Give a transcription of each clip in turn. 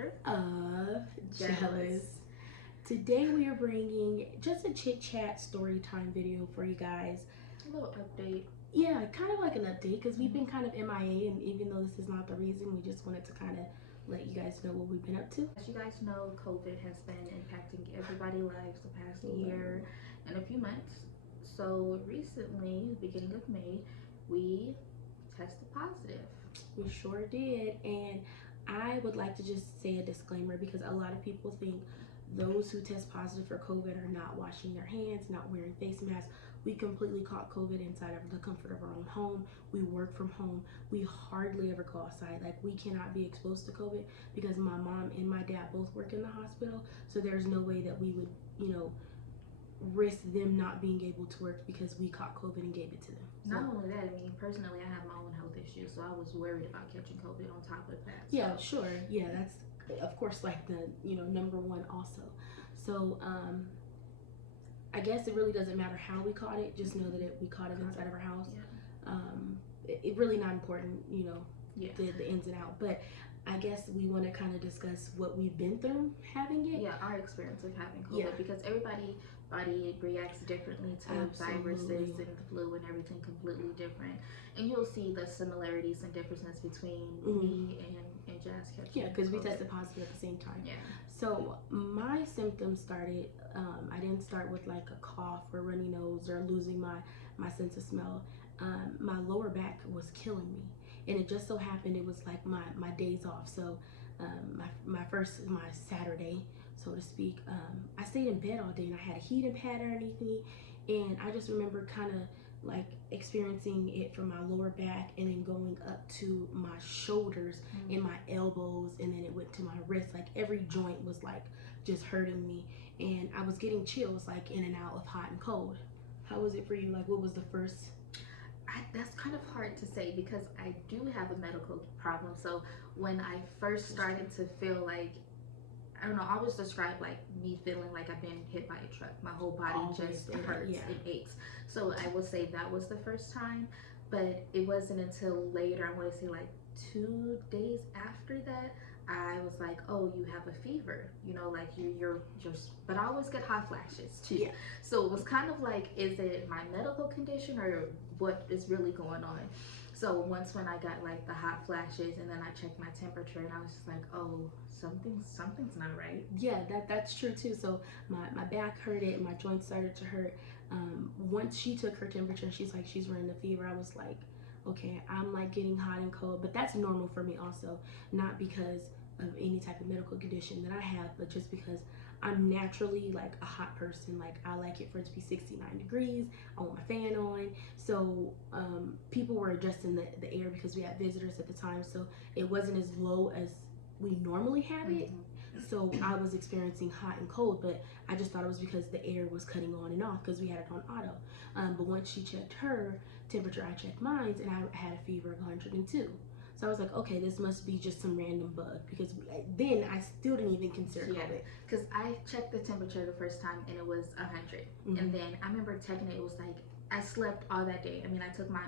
founder of Jealous. Today we are bringing just a chit chat story time video for you guys. A little update. Yeah, kind of like an update because we've been kind of MIA, and even though this is not the reason, we just wanted to kind of let you guys know what we've been up to. As you guys know, COVID has been impacting everybody's lives the past year and a few months. So recently, beginning of May, we tested positive. We sure did, and I would like to just say a disclaimer because a lot of people think those who test positive for COVID are not washing their hands, not wearing face masks. We completely caught COVID inside of the comfort of our own home. We work from home. We hardly ever go outside. Like, we cannot be exposed to COVID because my mom and my dad both work in the hospital. So there's no way that we would, risk them not being able to work because we caught COVID and gave it to them. Not only that, I mean, personally, I have my own health issues, so I was worried about catching COVID on top of that. Yeah, sure. Yeah, that's of course like the number one also. So I guess it really doesn't matter how we caught it. Just know that we caught it inside of our house. Yeah. It really not important, Yeah. the ins and out. But I guess we want to kind of discuss what we've been through having it. Yeah, our experience of having COVID, because everybody body reacts differently to viruses and the flu and everything completely different. And you'll see the similarities and differences between me and Jazz catching. Yeah, because we tested positive at the same time. Yeah. So my symptoms started, I didn't start with like a cough or runny nose or losing my sense of smell. My lower back was killing me. And it just so happened it was like my days off. So my Saturday, so to speak, I stayed in bed all day and I had a heating pad underneath me. And I just remember kind of like experiencing it from my lower back and then going up to my shoulders and my elbows, and then it went to my wrist. Like every joint was like just hurting me, and I was getting chills like in and out of hot and cold. How was it for you? Like, what was the first? That's kind of hard to say because I do have a medical problem. So when I first started to feel like, I don't know, I always describe like me feeling like I've been hit by a truck. My whole body just hurts, it aches. So I will say that was the first time, but it wasn't until later, I want to say like 2 days after that, I was like, oh, you have a fever, like you're just, but I always get hot flashes too. Yeah. So it was kind of like, is it my medical condition or what is really going on? So once when I got like the hot flashes and then I checked my temperature and I was just like, oh, something's not right. Yeah, that's true too. So my back hurted and my joints started to hurt. Once she took her temperature and she's like, she's running a fever, I was like, okay, I'm like getting hot and cold, but that's normal for me also, not because of any type of medical condition that I have, but just because I'm naturally like a hot person. Like, I like it for it to be 69 degrees. I want my fan on. So people were adjusting the air because we had visitors at the time, so it wasn't as low as we normally have it. So I was experiencing hot and cold, but I just thought it was because the air was cutting on and off because we had it on auto. But once she checked her temperature, I checked mine, and I had a fever of 102. So I was like, okay, this must be just some random bug, because then I still didn't even consider COVID. Because I checked the temperature the first time and it was 100. And then I remember checking it was like, I slept all that day. I mean, I took my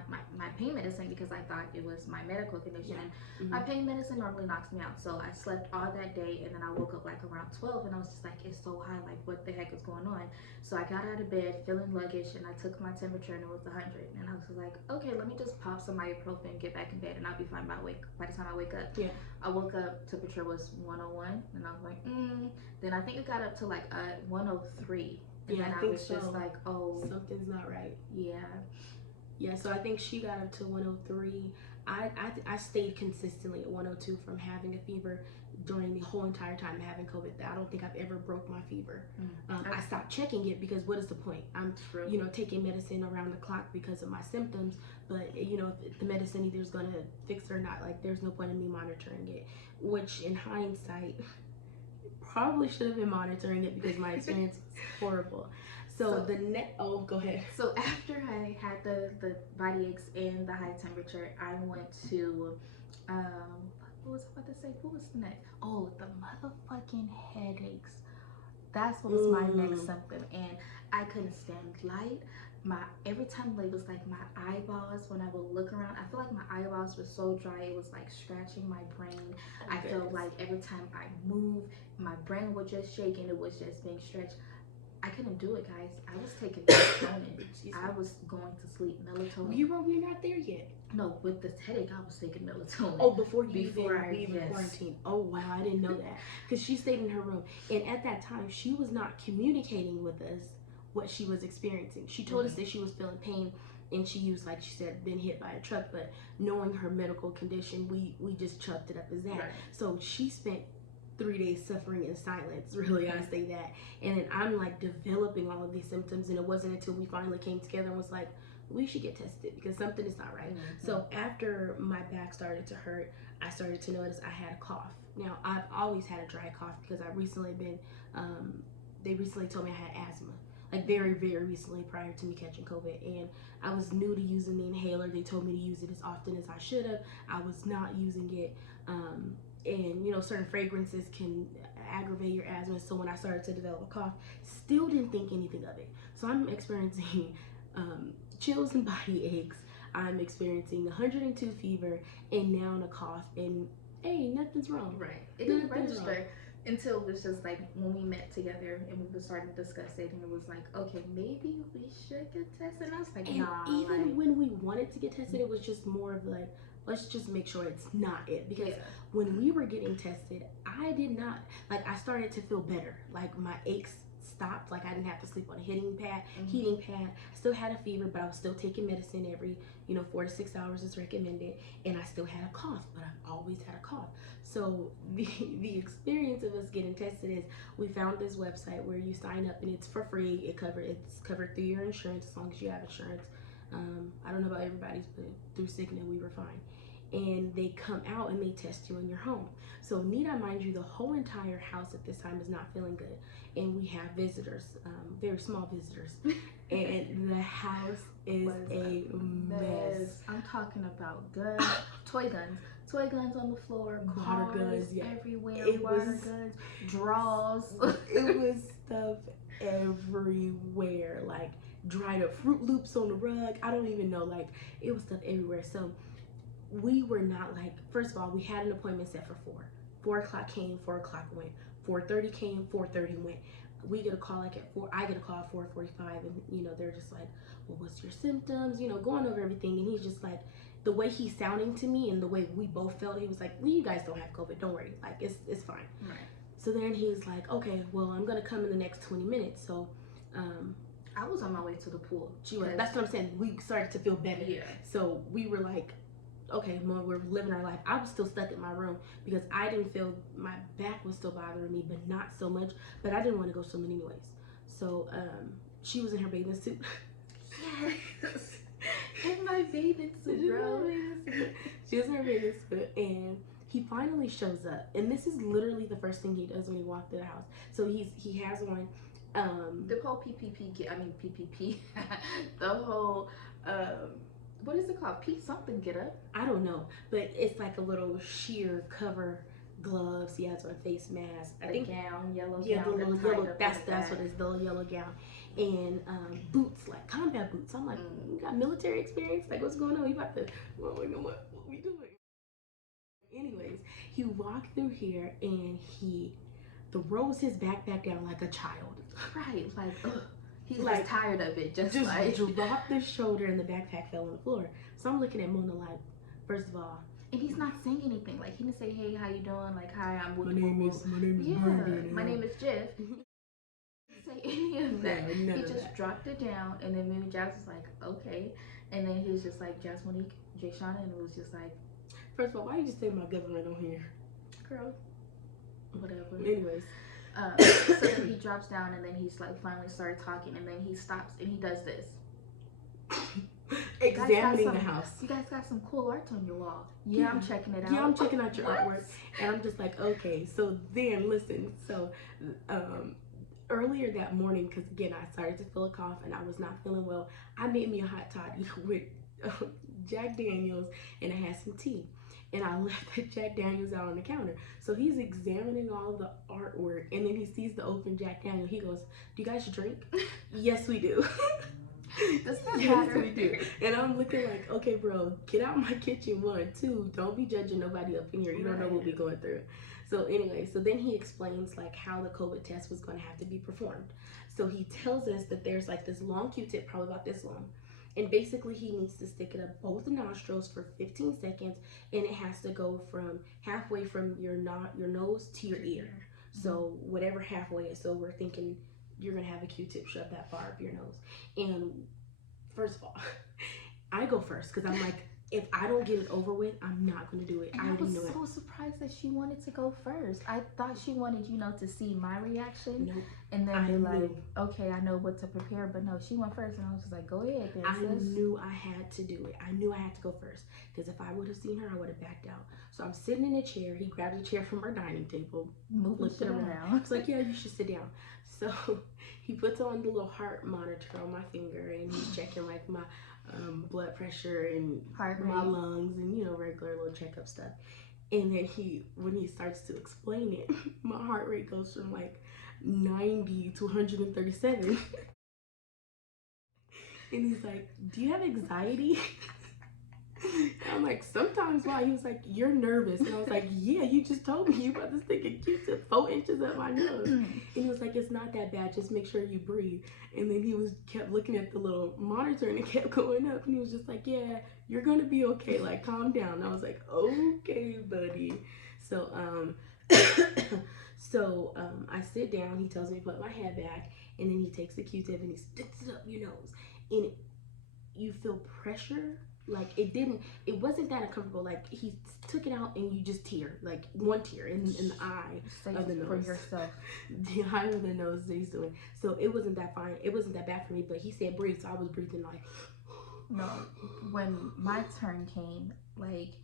pain medicine because I thought it was my medical condition. And my pain medicine normally knocks me out. So I slept all that day, and then I woke up like around 12 and I was just like, it's so high, like what the heck is going on? So I got out of bed feeling sluggish and I took my temperature and it was 100. And I was like, okay, let me just pop some ibuprofen, get back in bed, and I'll be fine by the time I wake up. Yeah. I woke up, temperature was 101, and I was like, Then I think it got up to like 103. And yeah, then I think was just like, oh, something's not right. Yeah, so I think she got up to 103. I stayed consistently at 102 from having a fever during the whole entire time of having COVID. I don't think I've ever broke my fever. I stopped checking it because what is the point? I'm taking medicine around the clock because of my symptoms, but if the medicine either is going to fix it or not, like there's no point in me monitoring it, which in hindsight probably should have been monitoring it because my experience was horrible. So go ahead. So after I had the body aches and the high temperature, I went to what was I about to say? What was next? Oh, the motherfucking headaches. That's what was my next symptom, and I couldn't stand light. every time it was like my eyeballs, when I would look around, I feel like my eyeballs were so dry, it was like scratching my brain. I felt like every time I moved, my brain would just shake and it was just being stretched. I couldn't do it, guys. I was taking melatonin. I was going to sleep. Melatonin. You're not there yet. No, with this headache, I was taking melatonin. Oh, before you before even leave quarantine. Oh wow, I didn't know that, because she stayed in her room, and at that time she was not communicating with us what she was experiencing. She told us that she was feeling pain, and she used, like she said, been hit by a truck. But knowing her medical condition, we just chucked it up as that. Right. So she spent 3 days suffering in silence, really. I say that. And then I'm like developing all of these symptoms, and it wasn't until we finally came together and was like, we should get tested because something is not right. So after my back started to hurt, I started to notice I had a cough. Now, I've always had a dry cough because I've recently been, they recently told me I had asthma, like very, very recently, prior to me catching COVID. And I was new to using the inhaler. They told me to use it as often as I should have. I was not using it. And you know, certain fragrances can aggravate your asthma. So when I started to develop a cough, still didn't think anything of it. So I'm experiencing chills and body aches. I'm experiencing 102 fever and now a cough, and hey, nothing's wrong. Right. It didn't register until it was just like when we met together and we were starting to discuss it, and it was like, okay, maybe we should get tested. And I was like, and nah. Even like, when we wanted to get tested, it was just more of like, let's just make sure it's not it. Because when we were getting tested, I did not, like, I started to feel better. Like my aches stopped. Like I didn't have to sleep on a heating pad. I still had a fever, but I was still taking medicine every 4 to 6 hours is recommended. And I still had a cough, but I've always had a cough. So the experience of us getting tested is, we found this website where you sign up and it's for free. It's covered through your insurance as long as you have insurance. I don't know about everybody's, but through Cigna we were fine. And they come out and they test you in your home. So need I mind you, the whole entire house at this time is not feeling good, and we have visitors, very small visitors, and the house is a mess. I'm talking about guns, toy guns on the floor, water guns everywhere, water guns, drawers. It was stuff everywhere, like dried up Fruit Loops on the rug. I don't even know, like it was stuff everywhere. So we were not, like, first of all, we had an appointment set for 4 o'clock came, 4 o'clock went, 4:30 came, 4:30 went. We get a call like at 4, I get a call at 4:45, and they're just like, well, what's your symptoms, going over everything. And he's just like, the way he's sounding to me and the way we both felt, he was like, well, you guys don't have COVID, don't worry, like it's fine. Right. So then he's like, okay, well, I'm gonna come in the next 20 minutes. So I was on my way to the pool. That's what I'm saying. We started to feel better. Yeah. So we were like, okay, we're living our life. I was still stuck in my room because I didn't feel, my back was still bothering me, but not so much. But I didn't want to go swimming anyways. So she was in her bathing suit. Yes. In my bathing suit, bro. She was in her bathing suit, and he finally shows up. And this is literally the first thing he does when he walked through the house. So he has on the whole PPP, the whole what is it called? Something get up? I don't know, but it's like a little sheer cover gloves. He has on a face mask. I think gown, yellow gown. Yeah, the little yellow. That's what it is. The little yellow gown and boots, like combat boots. I'm like, you got military experience? Like, what's going on? You about to? Well, you know what we doing? Anyways, he walked through here and he throws his backpack down like a child. Right, like ugh. He's like tired of it, just like dropped his shoulder and the backpack fell on the floor. So I'm looking at Mona like, first of all, and he's not saying anything. Like he didn't say, "Hey, how you doing?" Like, "Hi, I'm my name is Brandon. My name is Jeff." He didn't say any of that. He just dropped it down, and then maybe Jazz was like, "Okay," and then he was just like, "Jazz Monique, Jay Shauna," and it was just like, first of all, why you just say my government on here, girl? Whatever. Anyways. So then he drops down, and then he's like finally started talking, and then he stops and he does this. Examining the house. You guys got some cool art on your wall. Yeah, I'm checking it out. Yeah, I'm checking out your artwork. And I'm just like, okay. So then listen. So earlier that morning, because again, I started to feel a cough and I was not feeling well, I made me a hot toddy with Jack Daniels, and I had some tea. And I left the Jack Daniels out on the counter. So he's examining all the artwork, and then he sees the open Jack Daniel. He goes, "Do you guys drink?" Yes, we do. Does that Yes, matter? we do. And I'm looking like, okay, bro, get out my kitchen. 1, 2, don't be judging nobody up in here. You don't know what we're going through. So anyway, so then he explains like how the COVID test was going to have to be performed. So he tells us that there's like this long Q-tip, probably about this long, and basically he needs to stick it up both nostrils for 15 seconds, and it has to go from halfway from your nose to your ear. So whatever halfway is. So we're thinking you're gonna have a Q-tip shoved that far up your nose. And first of all, I go first because I'm like, if I don't get it over with, I'm not gonna do it. And I I already was know it. so surprised that she wanted to go first. I thought she wanted, to see my reaction Nope. and then I be like, knew. okay, I know what to prepare. But no, she went first, and I was just like, go ahead, then, I sis. knew I had to do it. I knew I had to go first because if I would have seen her, I would have backed out. So I'm sitting in a chair. He grabbed a chair from our dining table, Moving flipped it around. It's like, yeah, you should sit down. So he puts on the little heart monitor on my finger, and he's checking like my blood pressure and Heart my rate. lungs and regular little checkup stuff. And then when he starts to explain it, my heart rate goes from like 90 to 137. And he's like, do you have anxiety? And I'm like, sometimes why? He was like, you're nervous. And I was like, yeah, you just told me you about to stick a Q-tip 4 inches up my nose. And he was like, it's not that bad. Just make sure you breathe. And then he kept looking at the little monitor and it kept going up. And he was just like, yeah, you're going to be okay. Like, calm down. And I was like, okay, buddy. So, I sit down. He tells me to put my head back. And then he takes the Q-tip and he sticks it up your nose. And you feel pressure. Like it wasn't that uncomfortable. Like he took it out and you just tear, like one tear in the eye of the nose. For yourself. The eye of the nose that he's doing. So it wasn't that fine. It wasn't that bad for me. But he said breathe, so I was breathing like. No, when my turn came, like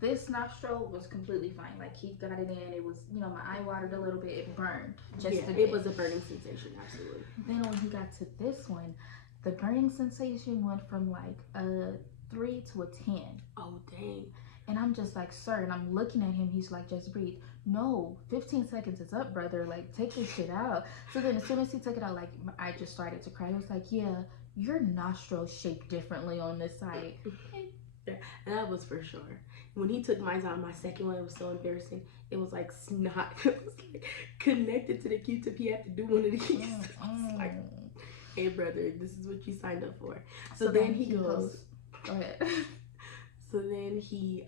this nostril was completely fine. Like he got it in. It was, my eye watered a little bit. It burned just a bit. It was a burning sensation, absolutely. Then when he got to this one, the burning sensation went from like a 3 to a 10. Oh dang. And I'm just like, sir, and I'm looking at him. He's like, just breathe. No, 15 seconds is up, brother. Like, take this shit out. So then as soon as he took it out, like, I just started to cry. He was like, yeah, your nostrils shape differently on this side. That was for sure. When he took mine out, my second one, it was so embarrassing. It was like snot. It was like connected to the Q-tip. He had to do one of these. I was like, hey, brother, this is what you signed up for. So then he goes. Go ahead. So then he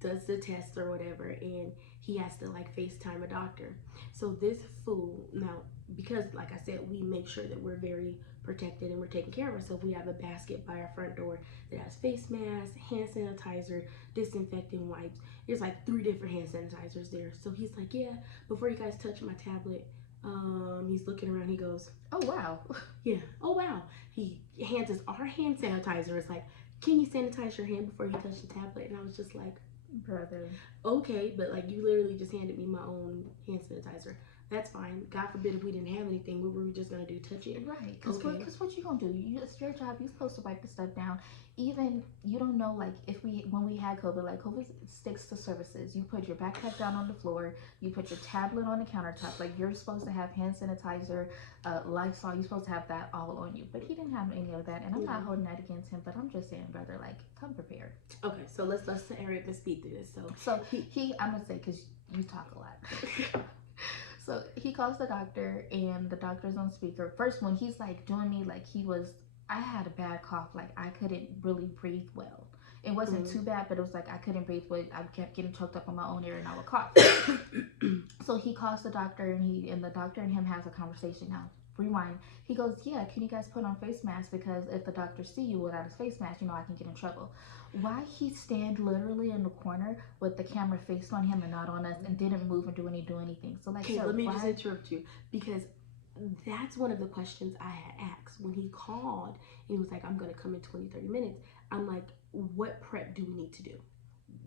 does the test or whatever, and he has to like FaceTime a doctor. So this fool, now, because like I said, we make sure that we're very protected and we're taking care of ourselves. We have a basket by our front door that has face masks, hand sanitizer, disinfectant wipes. There's like 3 different hand sanitizers there. So he's like, yeah, before you guys touch my tablet, he's looking around, he goes, oh wow. Yeah, oh wow. He hands us our hand sanitizer. It's like, can you sanitize your hand before you touch the tablet? And I was just like, brother, okay, but like you literally just handed me my own hand sanitizer. That's fine. God forbid if we didn't have anything, what were we just gonna do? Touch it? right? Because what you gonna do? It's your job. You're supposed to wipe the stuff down. Even you don't know, like when we had COVID, like COVID sticks to surfaces. You put your backpack down on the floor. You put your tablet on the countertop. Like you're supposed to have hand sanitizer, Lysol. You're supposed to have that all on you. But he didn't have any of that, and I'm not holding that against him. But I'm just saying, brother, like come prepared. Okay, so let's hurry up and speed through this. So I'm gonna say because you talk a lot. So he calls the doctor, and the doctor's on speaker. First, when he's like doing me, like I had a bad cough. Like I couldn't really breathe well. It wasn't too bad, but it was like I couldn't breathe well. I kept getting choked up on my own air, and I would cough. So he calls the doctor, and the doctor and him has a conversation now. Rewind. He goes, yeah, can you guys put on face masks? Because if the doctor see you without his face mask, I can get in trouble. Why he stand literally in the corner with the camera faced on him and not on us and didn't move and do anything? So like, okay, sir, let me just interrupt you because that's one of the questions I had asked when he called and he was like, I'm gonna come in 20-30 minutes. I'm like, what prep do we need to do?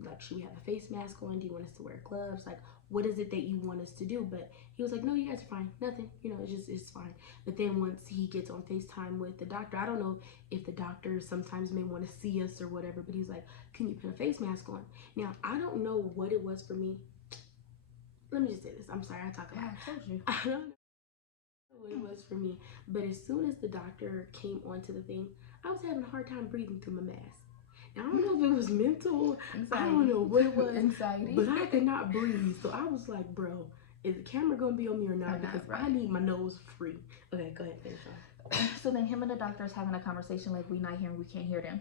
Like, should we have a face mask on? Do you want us to wear gloves? Like, what is it that you want us to do? But he was like, no, you guys are fine. Nothing. It's fine. But then once he gets on FaceTime with the doctor, I don't know if the doctor sometimes may want to see us or whatever, but he's like, can you put a face mask on? Now, I don't know what it was for me. Let me just say this. I'm sorry, I talk a lot. I told you. I don't know What it was for me. But as soon as the doctor came onto the thing, I was having a hard time breathing through my mask. Now, I don't know if it was mental, I don't know what it was, Anxiety. but I could not breathe. So I was like, bro, is the camera gonna be on me or not? Or not, Because right. I need my nose free. Okay, go ahead, finish on. So then him and the doctor's having a conversation like we not hearing, we can't hear them.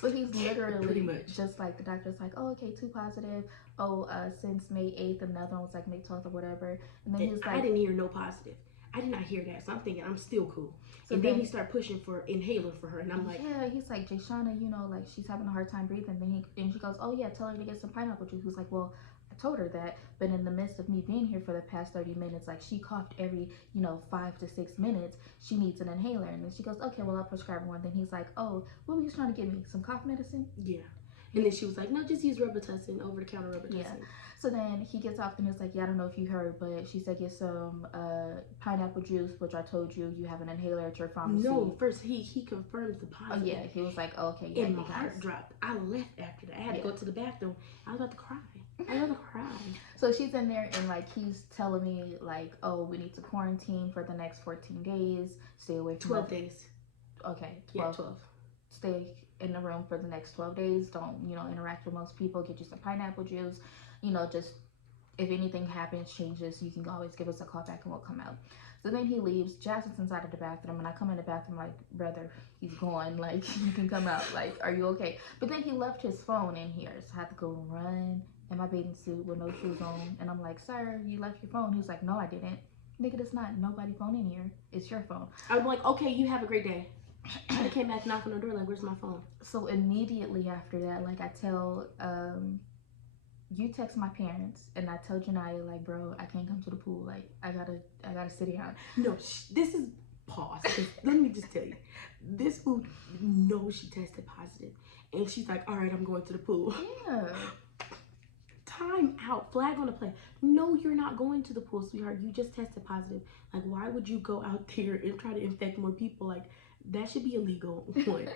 So he's literally Pretty much. just like the doctor's like, oh, okay, 2 positive. Oh, since May 8th, and the other one was like May 12th or whatever. And then he was I like, didn't hear no positive. I did not hear that. So I'm thinking I'm still cool. so And then he started pushing for inhaler for her, and I'm like, yeah, he's like, Jayshana, you know, like she's having a hard time breathing. And she goes, oh yeah, tell her to get some pineapple juice. Who's like, well, I told her that, but in the midst of me being here for the past 30 minutes, like she coughed every, 5 to 6 minutes. She needs an inhaler. And then she goes, okay, well, I'll prescribe one. Then he's like, oh, what were you trying to give me? Some cough medicine? yeah. And then she was like, no, just use Robitussin, over the counter Robitussin. Yeah. So then he gets off and he's like, yeah, I don't know if you heard, but she said get some pineapple juice, which I told you have an inhaler at your pharmacy. No, first he confirms the positive. Oh yeah, he was like, oh, okay, yeah. And my heart dropped. I left after that. I had to go to the bathroom. I was about to cry. So she's in there and like he's telling me like, oh, we need to quarantine for the next 14 days. Stay away from 12 days. Okay, 12. Yeah, 12. Stay in the room for the next 12 days. Don't, interact with most people. Get you some pineapple juice. Just if anything happens, changes, you can always give us a call back and we'll come out. So then he leaves. Jasmine's inside of the bathroom, and I come in the bathroom like, brother, he's gone. Like, you can come out. Like, are you okay? But then he left his phone in here, so I had to go run in my bathing suit with no shoes on. And I'm like, sir, you left your phone. He's like, no, I didn't. Nigga, that's not nobody phone in here. It's your phone. I'm like, okay, you have a great day. I came back knocking on the door like, where's my phone? So immediately after that, like I tell, you text my parents and I tell Janiyah like, bro, I can't come to the pool. Like I gotta sit down. No, this is pause. Let me just tell you, this fool knows she tested positive, and she's like, all right, I'm going to the pool. Yeah. Time out. Flag on the play. No, you're not going to the pool, sweetheart. You just tested positive. Like, why would you go out there and try to infect more people? Like, that should be illegal. One.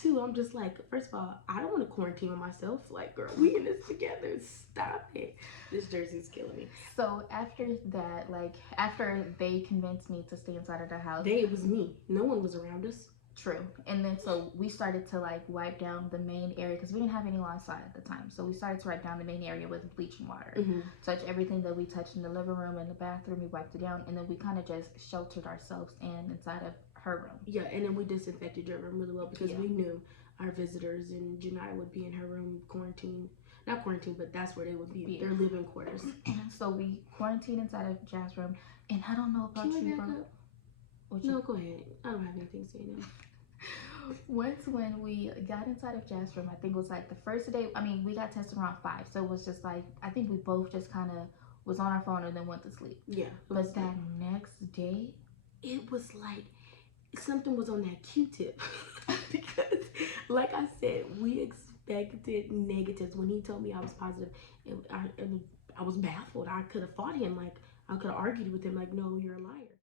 Two, I'm just like, first of all, I don't want to quarantine myself. Like, girl, we in this together. Stop it. This jersey's killing me. So after that, like, after they convinced me to stay inside of the house. It was me. No one was around us. True. And then so we started to like wipe down the main area because we didn't have any outside at the time. So we started to wipe down the main area with bleaching water. Mm-hmm. Touch everything that we touched in the living room and the bathroom. We wiped it down, and then we kind of just sheltered ourselves inside of her room. Yeah, and then we disinfected your room really well because we knew our visitors and Janiyah would be in her room not quarantine, but that's where they would be, their living quarters. So we quarantined inside of Jazz's room, and I don't know about you, bro. No, go ahead. I don't have anything to say now. Once when we got inside of Jazz's room, I think it was like the first day, we got tested around 5, so it was just like, I think we both just kind of was on our phone and then went to sleep. Yeah. But that next day, it was like something was on that Q-tip. Because, like I said, we expected negatives. When he told me I was positive, I was baffled. I could have fought him. Like, I could have argued with him like, no, you're a liar.